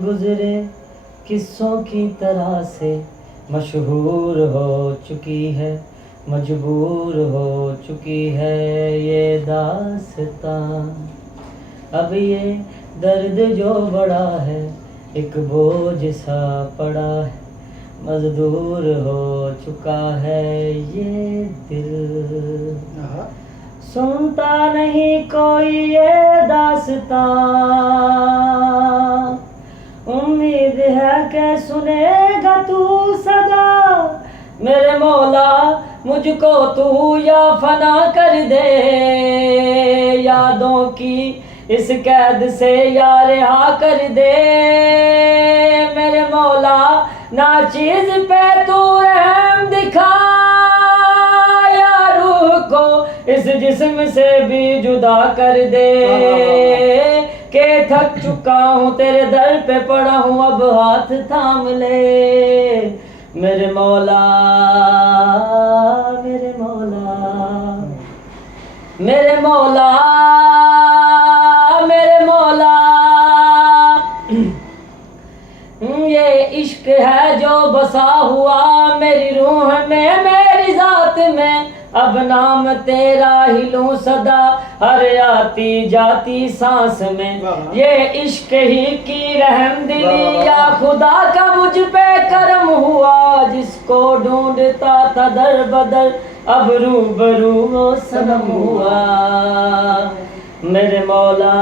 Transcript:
गुजरे किस्सों की तरह से मशहूर हो चुकी है, मजबूर हो चुकी है ये दास्तां। अब ये दर्द जो बड़ा है एक बोझ सा पड़ा है, मजदूर हो चुका है ये दिल। सुनता नहीं कोई ये दास्तां, उम्मीद है कि सुनेगा तू सदा। मेरे मौला मुझको तू या फना कर दे, यादों की इस कैद से या रिहा कर दे। मेरे मौला नाचीज पे तू रहम दिखा, या रूह को इस जिस्म से भी जुदा कर दे। के थक चुका हूँ तेरे दर पे पड़ा हूँ, अब हाथ थाम ले मेरे मौला, मेरे मौला, मेरे मौला, मेरे मौला। ये इश्क है जो बसा हुआ मेरी रूह में, मेरी जात में। अब नाम तेरा ही लूं सदा हर आती जाती सांस में। ये इश्क ही की रहम दिली या खुदा का मुझ पे करम हुआ, जिसको ढूंढता था दर बदर अब रूबरू वो सनम हुआ। मेरे मौला,